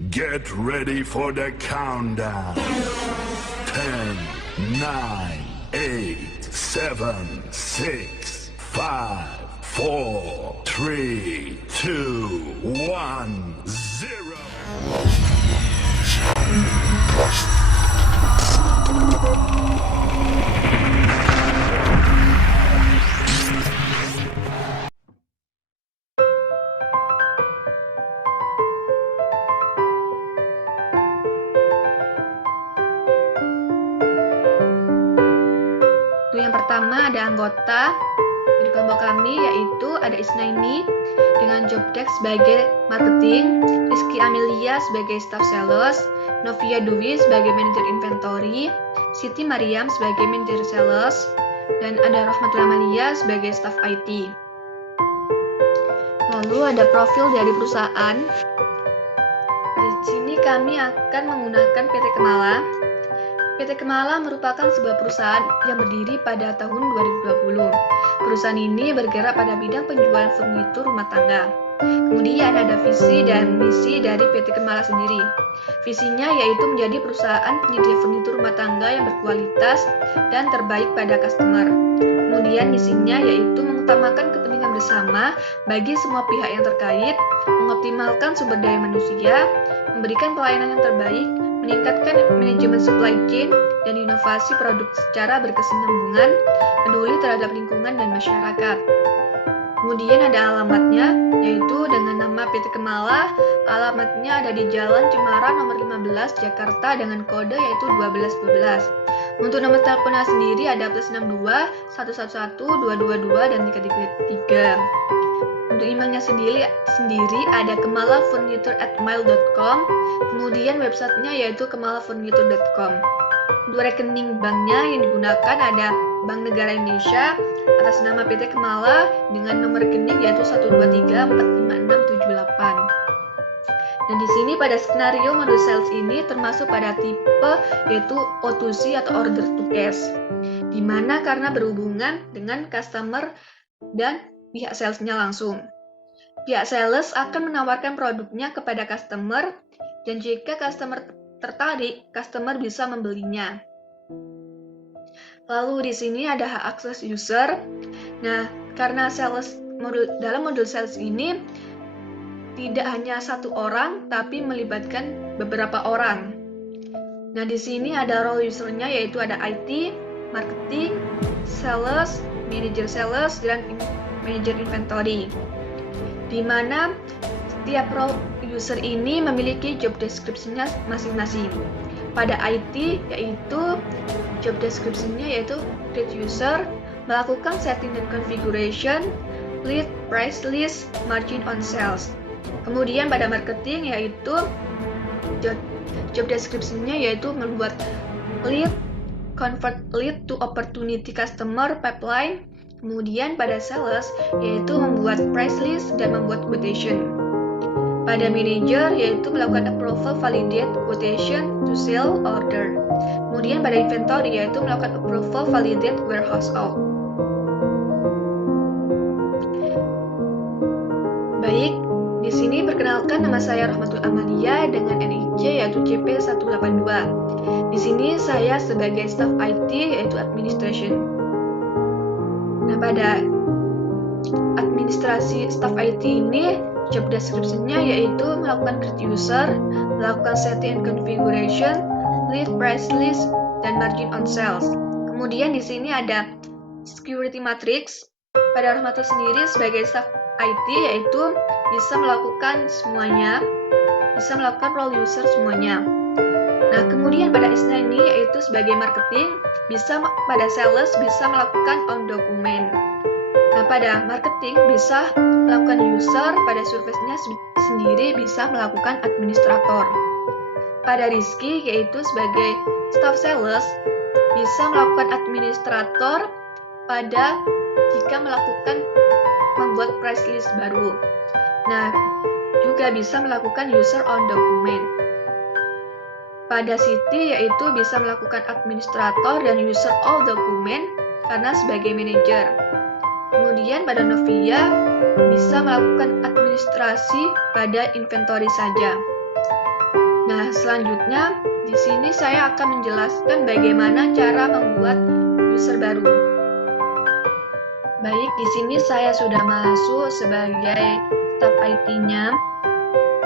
Get ready for the countdown. 10, 9, 8, 7, 6, 5, 4, 3, 2, 1, 0. Untuk yang pertama ada anggota di kelompok kami, yaitu ada Isnaini dengan job desk sebagai marketing, Rizky Amelia sebagai staff sales, Novia Dwi sebagai manajer inventory, Siti Mariam sebagai manajer sales, dan ada Rahmatul Amalia sebagai staff IT. Lalu ada profil dari perusahaan. Di sini kami akan menggunakan PT Kemala. PT Kemala merupakan sebuah perusahaan yang berdiri pada tahun 2020. Perusahaan ini bergerak pada bidang penjualan furnitur rumah tangga. Kemudian ada visi dan misi dari PT Kemala sendiri. Visinya yaitu menjadi perusahaan penyedia furnitur rumah tangga yang berkualitas dan terbaik pada customer. Kemudian misinya yaitu mengutamakan kepentingan bersama bagi semua pihak yang terkait, mengoptimalkan sumber daya manusia, memberikan pelayanan yang terbaik, meningkatkan manajemen supply chain dan inovasi produk secara berkesinambungan, peduli terhadap lingkungan dan masyarakat. Kemudian ada alamatnya, yaitu dengan nama PT Kemala. Alamatnya ada di Jalan Cemara nomor 15 Jakarta dengan kode yaitu 1212. Untuk nomor teleponnya sendiri ada +62 111 222 dan 333. Untuk emailnya sendiri ada kemalafurniture@mail.com. Kemudian websitenya yaitu kemalafurniture.com. Untuk rekening banknya yang digunakan ada Bank Negara Indonesia atas nama PT Kemala dengan nomor rekening yaitu 123455678. Nah, di sini pada skenario modul sales ini termasuk pada tipe yaitu O2C atau order to cash, di mana karena berhubungan dengan customer dan pihak salesnya langsung. Pihak sales akan menawarkan produknya kepada customer dan jika customer tertarik, customer bisa membelinya. Lalu di sini ada hak akses user. Nah, karena dalam modul sales ini tidak hanya satu orang, tapi melibatkan beberapa orang. Nah, di sini ada role usernya yaitu ada IT, marketing, sales, manager sales, dan manager inventory. Di mana setiap role user ini memiliki job description-nya masing-masing. Pada IT yaitu job description-nya yaitu create user, melakukan setting dan configuration, lead, price list, margin on sales. Kemudian pada marketing yaitu job description-nya yaitu membuat lead, convert lead to opportunity customer pipeline. Kemudian pada sales yaitu membuat price list dan membuat quotation. Pada manager yaitu melakukan approval, validate, quotation to sell order. Kemudian pada inventory yaitu melakukan approval, validate, warehouse out. Baik, di sini perkenalkan nama saya Rahmatul Amalia dengan NIC yaitu CP182. Di sini saya sebagai staff IT yaitu administration. Nah, pada administrasi staff IT ini job description-nya yaitu melakukan create user, melakukan setting and configuration, lead, price list, dan margin on sales. Kemudian di sini ada security matrix. Pada Rahmatul sendiri sebagai staff IT yaitu bisa melakukan semuanya, bisa melakukan role user semuanya. Nah, kemudian pada Isnaini yaitu sebagai marketing, pada sales bisa melakukan on document. Nah, pada marketing bisa melakukan user, pada service-nya sendiri bisa melakukan administrator. Pada Rizky yaitu sebagai staff sales bisa melakukan administrator jika membuat price list baru. Nah, juga bisa melakukan user on document. Pada Siti yaitu bisa melakukan administrator dan user all document karena sebagai manager. Kemudian pada Novia bisa melakukan administrasi pada inventory saja. Nah, selanjutnya di sini saya akan menjelaskan bagaimana cara membuat user baru. Baik, di sini saya sudah masuk sebagai staff IT-nya.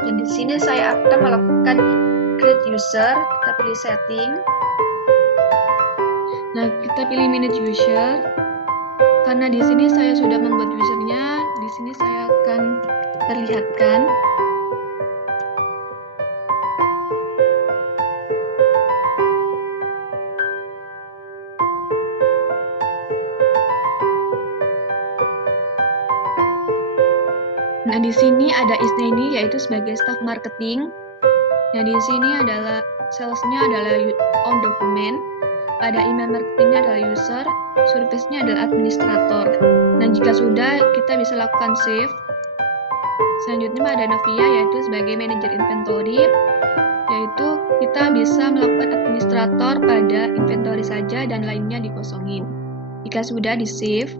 Dan di sini saya akan melakukan create user, kita pilih setting. Nah, kita pilih manage user. Karena di sini saya sudah membuat usernya, di sini saya akan perlihatkan. Nah, di sini ada Isnaini yaitu sebagai staff marketing. Nah, di sini adalah salesnya adalah on document. Pada email marketingnya adalah user, service-nya adalah administrator. Nah, jika sudah, kita bisa lakukan save. Selanjutnya ada Novia yaitu sebagai manager inventory, yaitu kita bisa melakukan administrator pada inventory saja dan lainnya dikosongin. Jika sudah di save.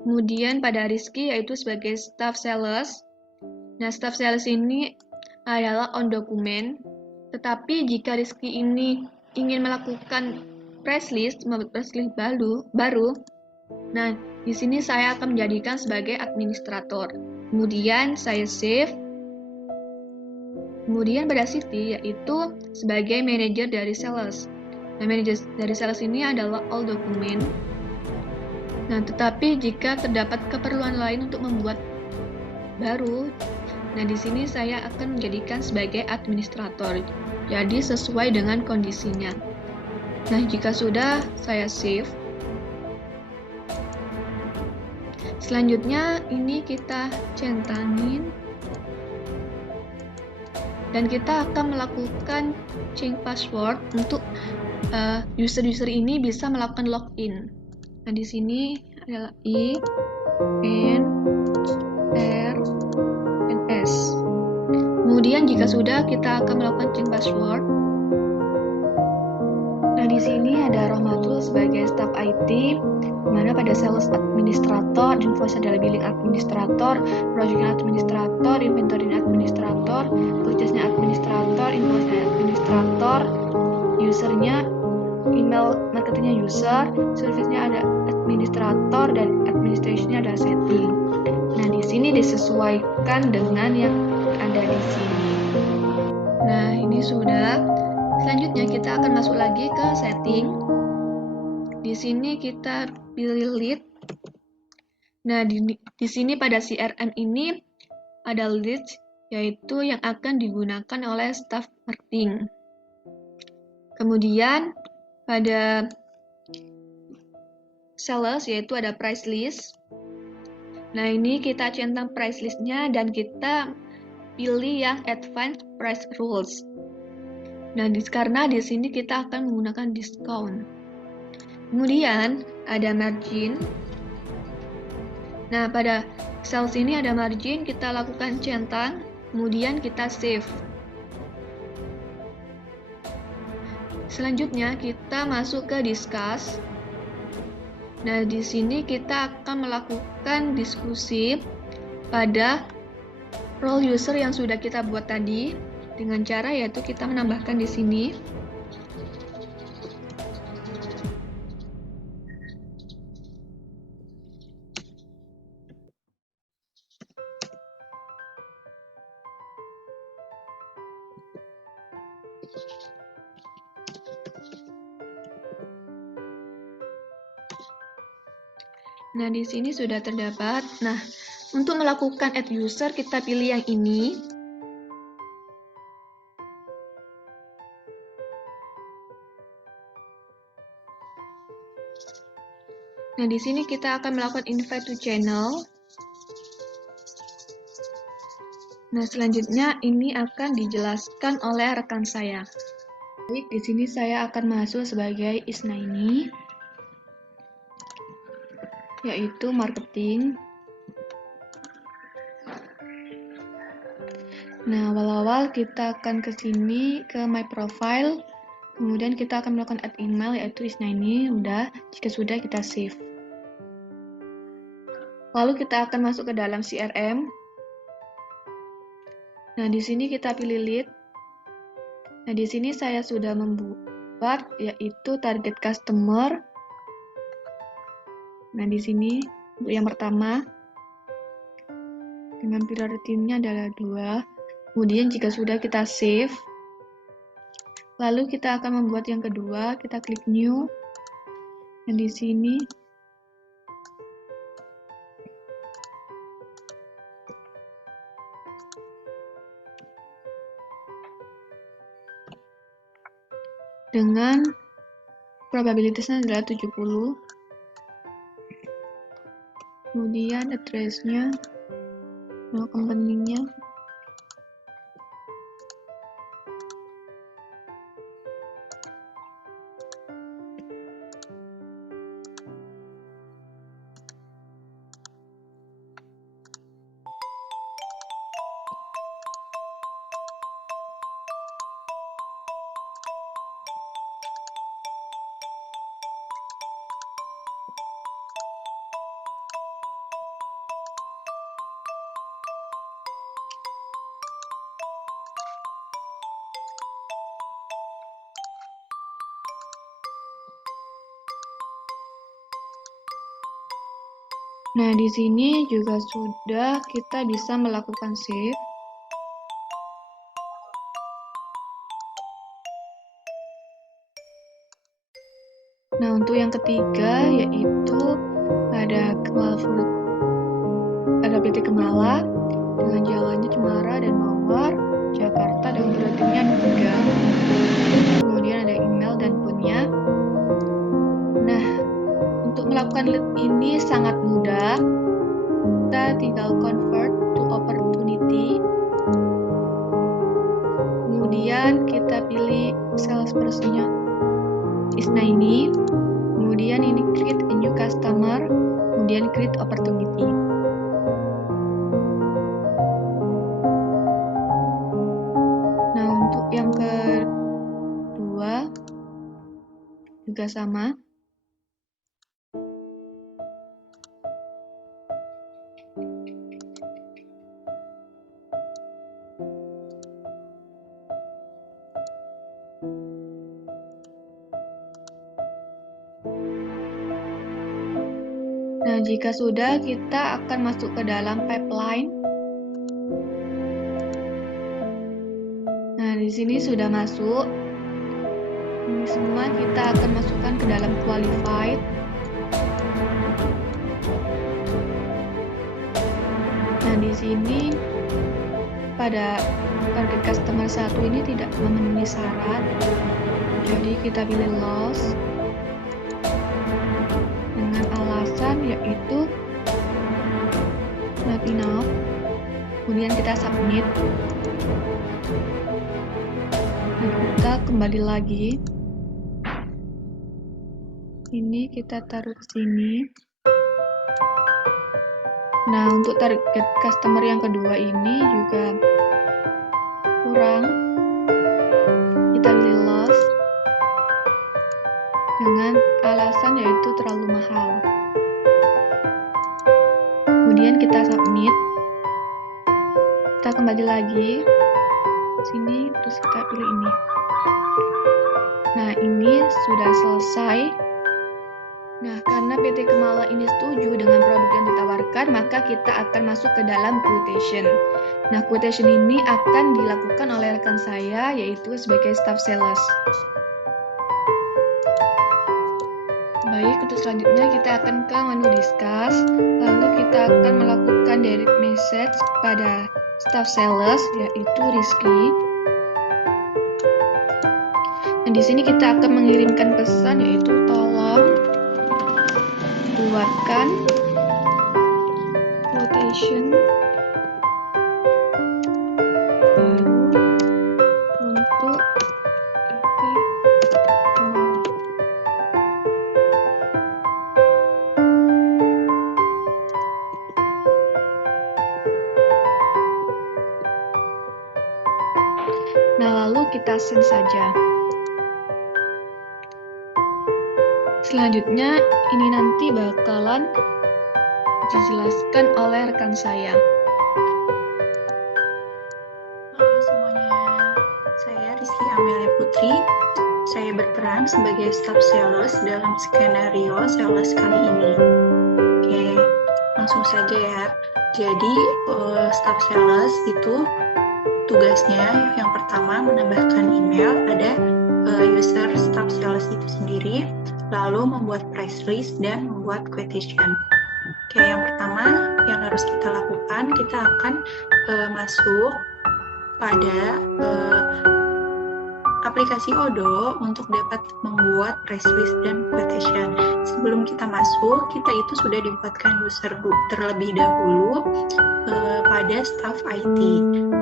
Kemudian pada Rizky yaitu sebagai staff sales. Nah, staff sales ini adalah on document. Tetapi jika Rizky ini ingin melakukan price list, membuat price list baru, nah di sini saya akan menjadikan sebagai administrator. Kemudian saya save. Kemudian pada Siti yaitu sebagai manager dari sales. Nah, manager dari sales ini adalah all document. Nah, tetapi jika terdapat keperluan lain untuk membuat baru, nah di sini saya akan menjadikan sebagai administrator. Jadi sesuai dengan kondisinya. Nah, jika sudah, saya save. Selanjutnya ini kita centangin. Dan kita akan melakukan change password untuk user-user ini bisa melakukan login. Nah, di sini adalah I, N, R, dan S. Kemudian jika sudah, kita akan melakukan change password. Nah, di sini ada Rahmatul sebagai staff IT, di mana pada sales administrator, invoice adalah billing administrator, project administrator, inventory administrator, purchase-nya administrator, invoice-nya administrator, usernya email marketingnya user, service-nya ada administrator, dan administration-nya ada setting. Nah, di sini disesuaikan dengan yang ada di sini. Nah, ini sudah. Selanjutnya kita akan masuk lagi ke setting. Di sini kita pilih lead. Nah, di sini pada CRM ini ada lead, yaitu yang akan digunakan oleh staff marketing. Kemudian pada sales yaitu ada price list. Nah, ini kita centang price listnya dan kita pilih yang advanced price rules. Nah, karena di sini kita akan menggunakan discount. Kemudian ada margin. Nah, pada sales ini ada margin, kita lakukan centang, kemudian kita save. Selanjutnya kita masuk ke discuss. Nah, di sini kita akan melakukan diskusi pada role user yang sudah kita buat tadi dengan cara yaitu kita menambahkan di sini. Nah, di sini sudah terdapat. Nah, untuk melakukan add user, kita pilih yang ini. Nah, di sini kita akan melakukan invite to channel. Nah, selanjutnya ini akan dijelaskan oleh rekan saya. Baik, di sini saya akan masuk sebagai Isnaini, yaitu marketing. Nah, awal-awal kita akan ke sini ke my profile, kemudian kita akan melakukan add email yaitu Isnaini, udah. Jika sudah kita save. Lalu kita akan masuk ke dalam CRM. Nah, di sini kita pilih lead. Nah, di sini saya sudah membuat yaitu target customer. Nah, di sini untuk yang pertama dengan priority-nya adalah 2. Kemudian jika sudah kita save, lalu kita akan membuat yang kedua, kita klik new. Dan di sini dengan probabilitasnya adalah 70. Kemudian address-nya, nama company-nya. Nah, di sini juga sudah kita bisa melakukan save. Nah, untuk yang ketiga yaitu ada PT Kemala dengan jalannya Cemara dan Mawar, Jakarta dengan priority-nya 3. Kemudian ada email dan phone-nya. Nah, untuk melakukan lead ini sangat mudah. Kita tinggal convert to opportunity. Kemudian kita pilih salesperson-nya Isna ini. Kemudian ini create a new customer. Kemudian create opportunity. Nah, untuk yang kedua juga sama. Nah, jika sudah, kita akan masuk ke dalam pipeline. Nah, di sini sudah masuk. Ini semua kita akan masukkan ke dalam qualified. Nah, di sini pada target customer 1 ini tidak memenuhi syarat. Jadi kita pilih loss. Dengan alasan yaitu not enough. Kemudian kita submit. Nah, kita kembali lagi. Ini kita taruh ke sini. Nah, untuk target customer yang kedua ini juga kurang. Kita pilih loss dengan alasan yaitu terlalu mahal. Kemudian kita submit. Kita kembali lagi sini, terus kita pilih ini. Nah, ini sudah selesai. Nah, karena PT Kemala ini setuju dengan produk yang ditawarkan, maka kita akan masuk ke dalam quotation. Nah, quotation ini akan dilakukan oleh rekan saya, yaitu sebagai staff sales. Baik, untuk selanjutnya kita akan ke menu discuss, lalu kita akan melakukan direct message pada staff sales, yaitu Rizky. Nah, di sini kita akan mengirimkan pesan, yaitu tolong buatkan quotation baru untuk PT Kemala. Nah, lalu kita send saja. Selanjutnya, ini nanti bakalan dijelaskan oleh rekan saya. Halo semuanya, saya Rizky Amelia Putri. Saya berperan sebagai staff sales dalam skenario sales kali ini. Oke, langsung saja ya. Jadi, staff sales itu tugasnya yang pertama menambahkan email pada user staff sales itu sendiri, lalu membuat price list dan membuat quotation. Oke, yang pertama yang harus kita lakukan, kita akan masuk pada aplikasi Odoo untuk dapat membuat price list dan quotation. Sebelum kita masuk, kita itu sudah dibuatkan user group terlebih dahulu pada staff IT.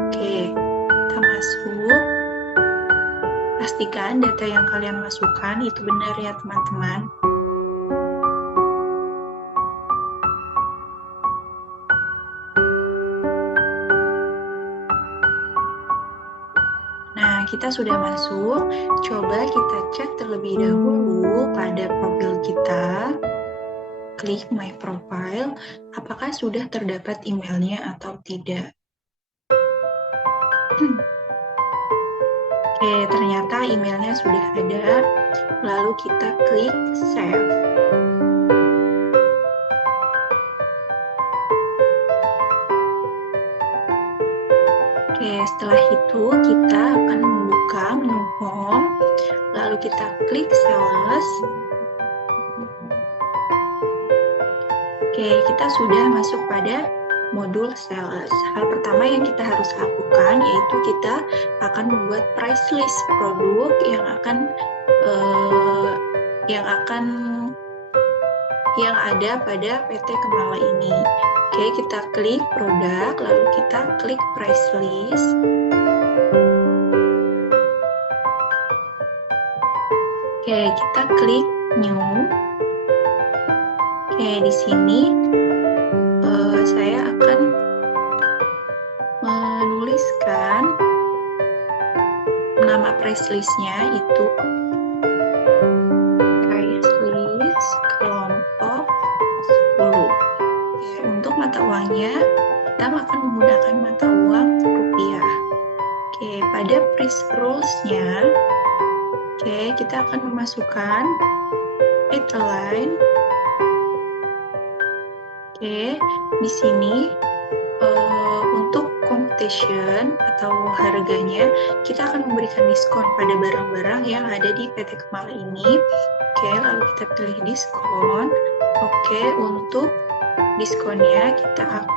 Oke, kita masuk. Pastikan data yang kalian masukkan itu benar ya teman-teman. Nah, kita sudah masuk. Coba kita cek terlebih dahulu pada profil kita. Klik My Profile, apakah sudah terdapat emailnya atau tidak. Oke, ternyata emailnya sudah ada. Lalu kita klik Save. Oke, setelah itu kita akan membuka menu Home. Lalu kita klik Sales. Oke, kita sudah masuk pada modul sales. Hal pertama yang kita harus lakukan yaitu kita akan membuat price list produk yang ada pada PT Kemala ini. Oke, kita klik produk, lalu kita klik price list. Oke, kita klik new. Oke, di sini saya akan menuliskan nama price list-nya itu price list kelompok 10. Untuk mata uangnya, kita akan menggunakan mata uang rupiah. Oke, pada price rules-nya, kita akan memasukkan add a line. Di sini untuk competition atau harganya, kita akan memberikan diskon pada barang-barang yang ada di PT Kemala ini. Lalu kita pilih diskon. Untuk diskonnya kita akan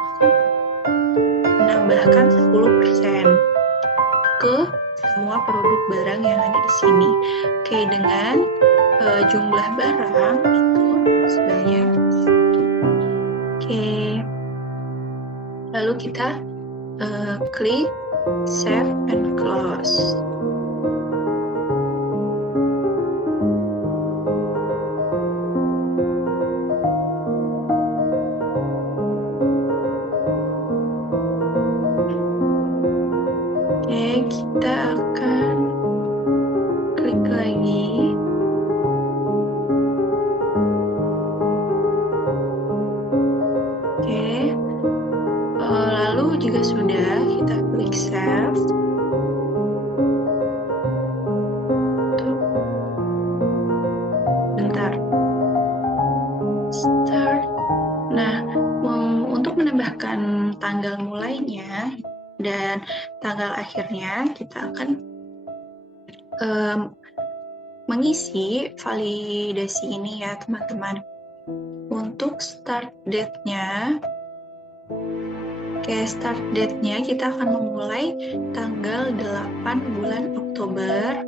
menambahkan 10% ke semua produk barang yang ada di sini. Dengan jumlah barang itu sebanyak lalu kita klik Save and Close. Kita akan klik lagi. Lalu jika sudah, kita klik Save. Bentar. Start. Nah, untuk menambahkan tanggal mulainya dan tanggal akhirnya, kita akan mengisi validasi ini ya teman-teman. Untuk start date-nya, start date-nya kita akan memulai tanggal 8 bulan Oktober.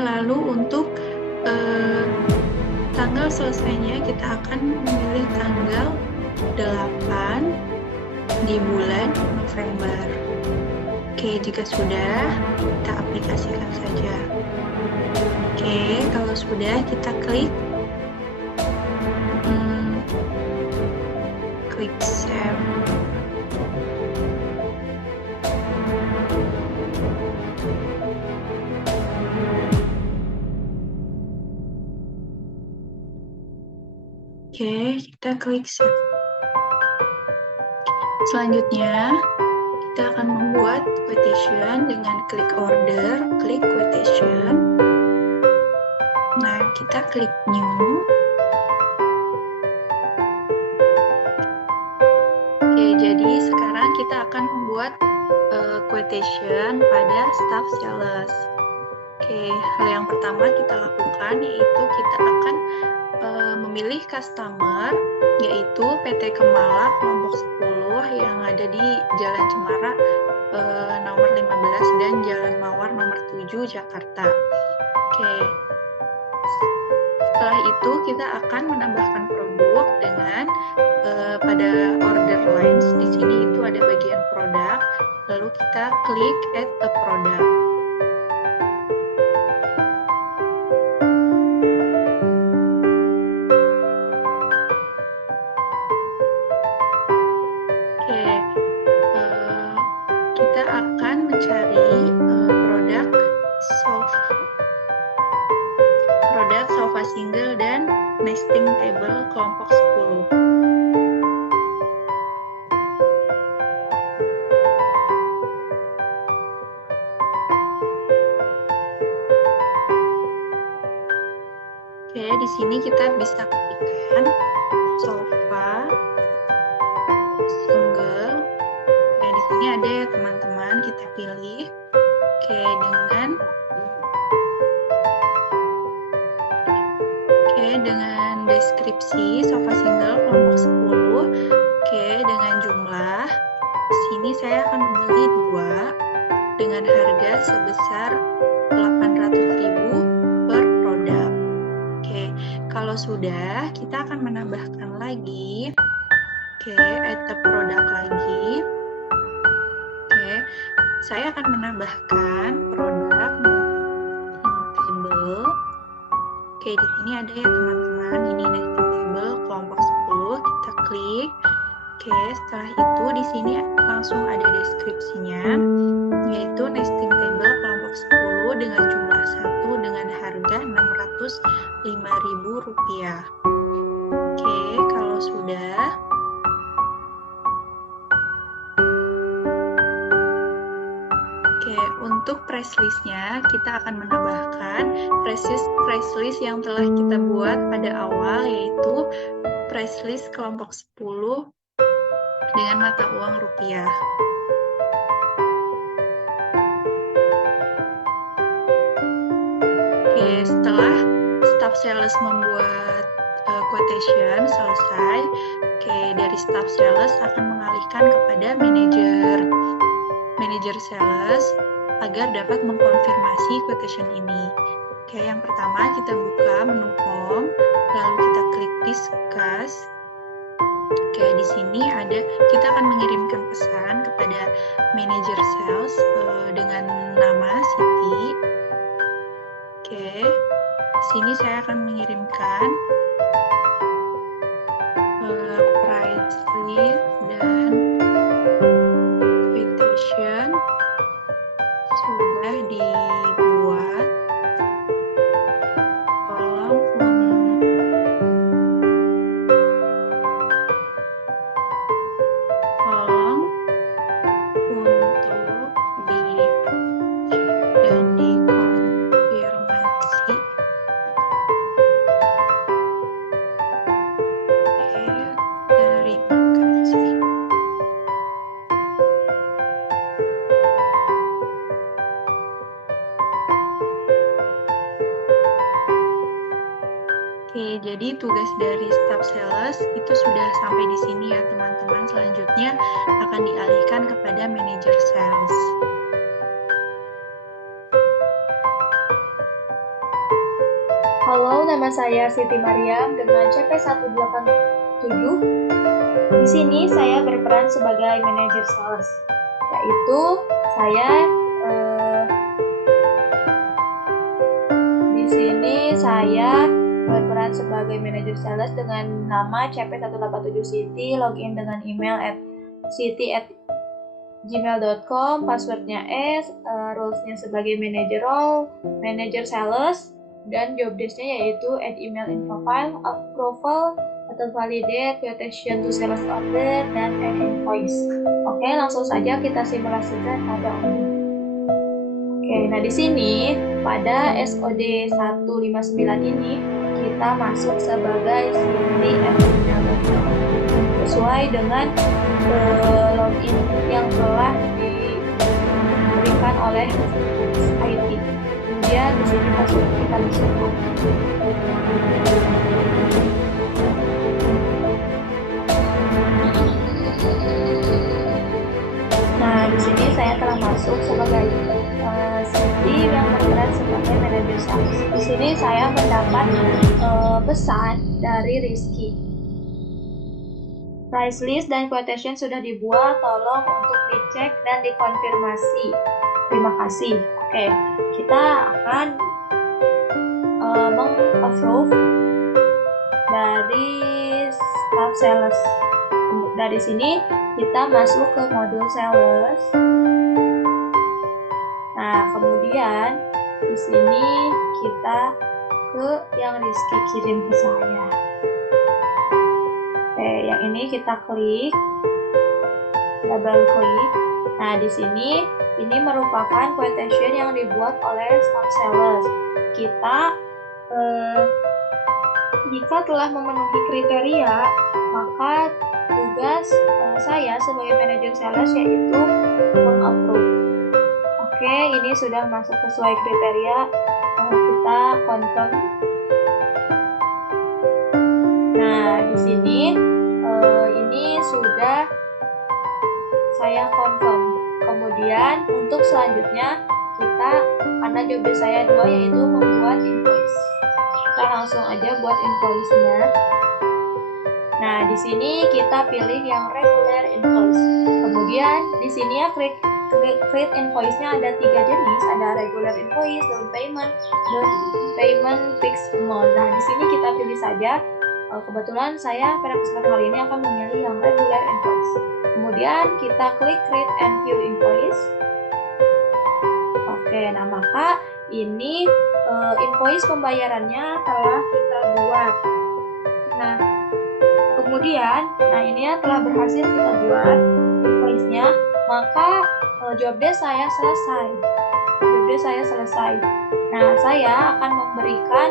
Lalu untuk tanggal selesainya kita akan memilih tanggal 8 di bulan November. Jika sudah, kita aplikasikan saja. Kalau sudah, kita klik Save. Kita klik Save. Selanjutnya, kita akan membuat quotation dengan klik order, klik quotation. Nah, kita klik new. Oke, jadi sekarang kita akan membuat quotation pada staff sales. Oke, hal yang pertama kita lakukan yaitu kita akan memilih customer, yaitu PT Kemala kelompok 10 yang ada di Jalan Cemara nomor 15 dan Jalan Mawar nomor 7 Jakarta. Oke. Setelah itu kita akan menambahkan produk dengan pada order lines. Di sini itu ada bagian produk, lalu kita klik add a product. Kita akan mencari produk sofa single dan nesting table kelompok 10. Oke, di sini kita bisa ketikkan sofa single. Oke, di sini ada ya teman-teman, kita pilih. Oke, dengan deskripsi sofa single kelompok 10. Oke, dengan jumlah. Di sini saya akan membeli 2 dengan harga sebesar 800.000 per produk. Oke, kalau sudah, kita akan menambahkan lagi. Oke, add a product lagi. Oke, saya akan menambahkan produk table. Oke, di sini ada ya teman-teman, ini nesting table kelompok 10, kita klik. Oke, setelah itu di sini langsung ada deskripsinya, yaitu nesting table kelompok 10 dengan jumlah 1 dengan harga Rp605.000. Oke, kalau sudah, untuk price list-nya, kita akan menambahkan price list yang telah kita buat pada awal, yaitu price list kelompok 10 dengan mata uang rupiah. Oke, setelah staff sales membuat quotation selesai, oke, dari staff sales akan mengalihkan kepada manajer sales agar dapat mengkonfirmasi quotation ini. Oke, yang pertama kita buka menu home, lalu kita klik discuss. Oke, di sini kita akan mengirimkan pesan kepada manajer sales dengan nama Siti. Oke, di sini saya akan mengirimkan price list dan quotation sudah dibuat. Tolong untuk dikonfirmasi. Terima kasih. Oke, jadi tugas dari staff sales itu sudah sampai di sini ya teman-teman. Selanjutnya akan dialihkan kepada manajer sales. Halo, nama saya Siti Mariam dengan CP187. Di sini saya berperan sebagai manajer sales, yaitu saya berperan sebagai manajer sales dengan nama CP187 Siti, login dengan email siti@gmail.com, passwordnya roles-nya sebagai manager role, manager sales, dan job desk-nya yaitu add email in profile, approval to validate quotation to sales order, dan add invoice. Oke, langsung saja kita simulasikan pada umum. Oke, nah di sini pada SOD 159 ini kita masuk sebagai Cindy sesuai dengan login yang telah diberikan oleh IT. Kemudian di sini kita masukkan. Nah, di sini saya telah masuk sebagai Cindy yang berperan sebagai manajer sales. Di sini saya mendapat pesan dari Rizky. Price list dan quotation sudah dibuat, tolong untuk dicek dan dikonfirmasi. Terima kasih. Oke, kita akan meng-approve dari staff sales. Dari sini kita masuk ke modul sales. Nah, kemudian di sini kita ke yang Rizky kirim ke saya. Oke, yang ini kita klik, double klik. Nah, di sini ini merupakan quotation yang dibuat oleh staff sales. Kita jika telah memenuhi kriteria, maka tugas saya sebagai manajer sales yaitu meng-approve. Oke, ini sudah masuk sesuai kriteria. Kita confirm. Nah, di sini ini sudah saya confirm. Kemudian untuk selanjutnya kita, karena job desk saya 2 yaitu membuat invoice. Kita langsung aja buat invoice-nya. Nah, di sini kita pilih yang regular invoice. Kemudian di sini ya create invoice-nya ada 3 jenis, ada regular invoice, down payment, fixed amount. Nah, di sini kita pilih saja. Kebetulan saya pada kesempatan kali ini akan memilih yang regular invoice. Kemudian kita klik create and view invoice. Oke, nah maka ini invoice pembayarannya telah kita buat. Nah, kemudian, ini ya telah berhasil kita buat invoice-nya, maka job desk saya selesai. Nah, saya akan memberikan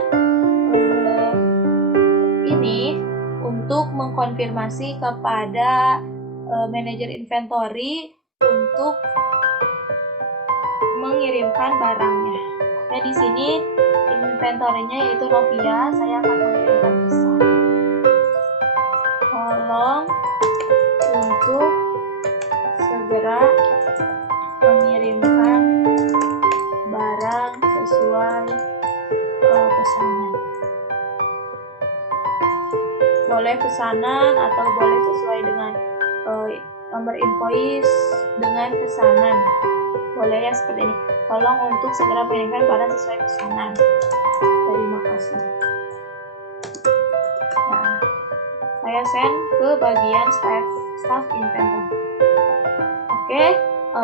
ini untuk mengkonfirmasi kepada manajer inventory untuk mengirimkan barangnya. Nah, di sini inventory-nya yaitu Novia, saya akan mengirimkan pesan. Tolong untuk segera mengirimkan barang sesuai pesanan. Boleh pesanan atau boleh sesuai dengan nomor invoice dengan pesanan. Boleh ya seperti ini. Tolong untuk segera mengirimkan barang sesuai pesanan. Terima kasih. Nah, saya send ke bagian staff inventory. Oke,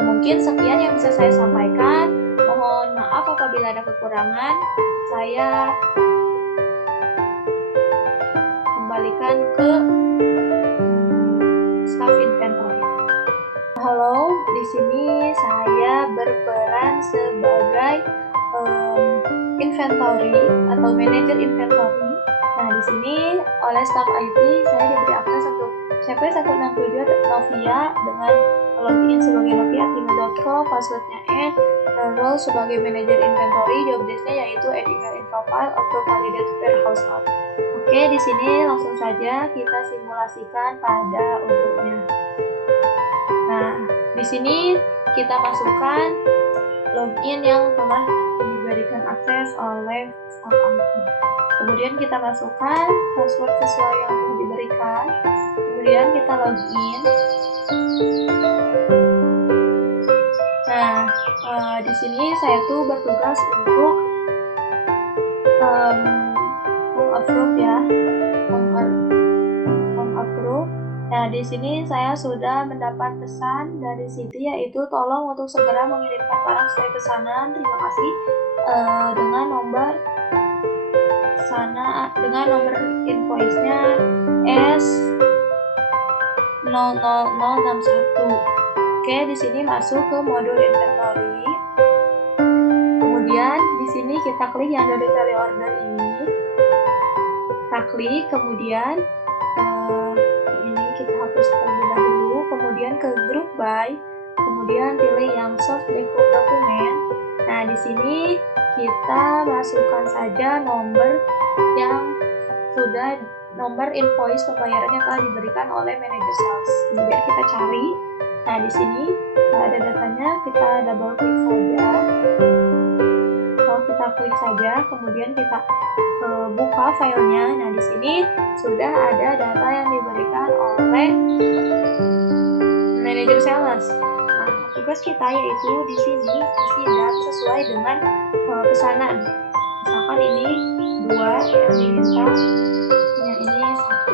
mungkin sekian yang bisa saya sampaikan. Mohon maaf apabila ada kekurangan. Saya kembalikan ke staff inventory. Halo, di sini saya berperan sebagai inventory atau manajer inventory. Nah, di sini oleh staff IT saya diberi akses untuk CP167 Novia dengan login sebagai novia@gmail.com, passwordnya N, role sebagai manajer inventory, job desk-nya yaitu add email in profile, approve validate warehouse out. Oke, di sini langsung saja kita simulasikan pada untuknya. Nah, di sini kita masukkan login yang telah diberikan akses oleh staff IT. Kemudian kita masukkan password sesuai yang telah diberikan. Kemudian kita login. Nah, di sini saya tuh bertugas untuk meng-approve ya, meng-approve. Nah, di sini saya sudah mendapat pesan dari Siti yaitu tolong untuk segera mengirimkan barang sesuai pesanan. Terima kasih dengan nomor sana dengan nomor invoice-nya S00061. Oke, di sini masuk ke modul inventory. Kemudian di sini kita klik yang dari value order ini. Kita klik, kemudian ini kita hapus terlebih dahulu. Kemudian ke group by, kemudian pilih yang source document. Nah, di sini kita masukkan saja nomor invoice pembayaran yang telah diberikan oleh manajer sales. Kemudian kita cari. Nah, di sini ada datanya, kita double klik saja. Kalau kita klik saja, kemudian kita buka filenya. Nah, di sini sudah ada data yang diberikan oleh manajer sales. Nah, tugas kita yaitu di sini isi data sesuai dengan pesanan. Misalkan ini 2 yang diminta, yang ini 1.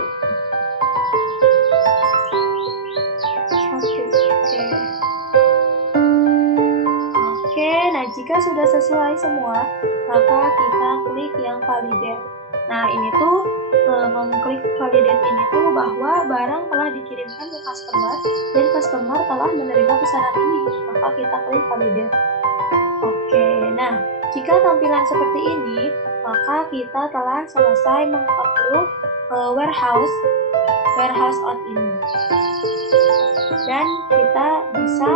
Oke, nah jika sudah sesuai semua, maka kita klik yang validate. Nah, ini tuh mengklik validate ini tuh bahwa barang telah dikirimkan ke customer dan customer telah menerima pesanan ini, maka kita klik validate. Oke, nah jika tampilan seperti ini, maka kita telah selesai mengupload warehouse out ini, dan kita bisa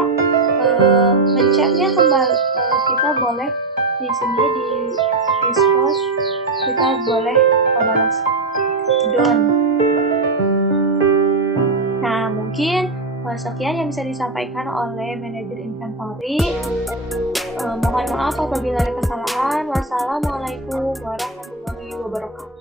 mencetnya kembali. Kita boleh di sini di dispose, kita boleh balas done. Nah, mungkin sekian yang bisa disampaikan oleh manajer inventory. Mohon maaf apabila ada kesalahan. Wassalamualaikum warahmatullahi wabarakatuh.